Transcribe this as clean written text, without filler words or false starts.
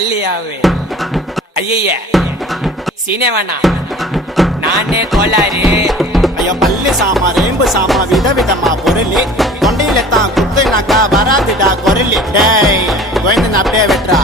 கல்லியாவே ஐய சீனே வேணாம் நானே கோளாறு. ஐயோ பல்லு சாமா ரேம்பு சாமா விதவிதமா பொருளி தொண்டையில தான் குத்துனாக்கா வராதுடா குரலி. டேய் கோயந்தன் அப்படியே வெட்டுறா.